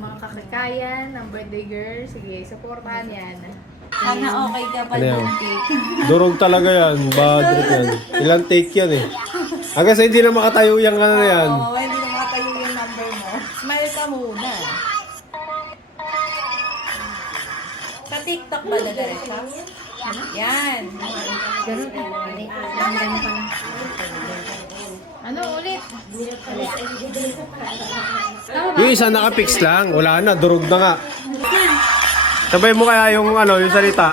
mga kakakayan, ng birthday girl. Sige, supportahan yan. Sana okay ka pa Ano yan? ng cake. Durog talaga yan. Bad trip yan. Ilang take yan eh. Hanggang sa hindi na makatayo yung ano na yan. Oo, hindi na makatayo yung number mo. Smile ka muna. Sa TikTok ba nagaretsa? Yan. Ganun eh. Ganun pala. Ano ulit? Tama ba? Yung isa nakapix lang. Wala na. Durog na nga. Sabay mo kaya yung ano, yung salita.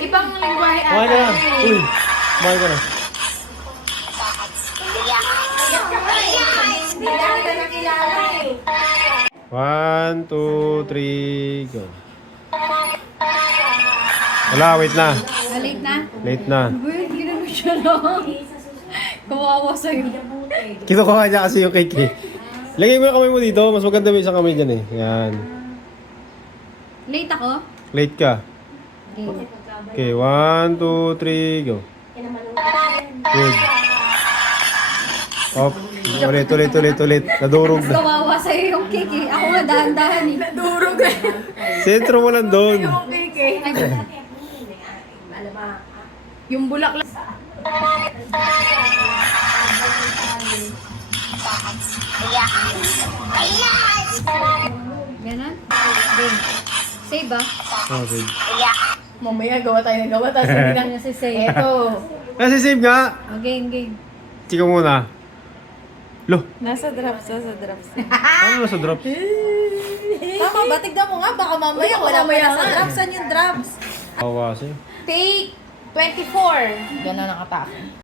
Ibang lingwahe Kumain ka na. Uy. Kumain ka na. Hindi na kita nakilala eh. 1, 2, 3, go. Wala, wait na. Late na? Late na. Uy, ginano siya lang. Kawawa sa'yo. Kinukuha niya kasi yung cake eh. Lagay mo yung kamay mo dito. Mas maganda may isang kamay dyan eh. Yan. Late ako? Late ka. Okay. Okay, 1, 2, 3, go. Good. Up. Ulit. Nadurog na. Kawawa sa'yo yung cake eh. Ako nga dahan-dahan eh. Nadurog na. Sentro mo lang doon. Yung cake eh. Yung bulaklak. Ganon? Game. Save ba? Okay. Mamaya gawa tayo ng gawa, tapos hindi na si save. Eto. Kasi save nga. Oh, game. Chika muna. Lo. Nasa drops. Ano sa drops? Tama ba? Tignan mo nga. Baka mamaya wala pa mamaya nasa nga. drops. Saan yung drops? Awa sa'yo. Take 24. Ganon ang atake.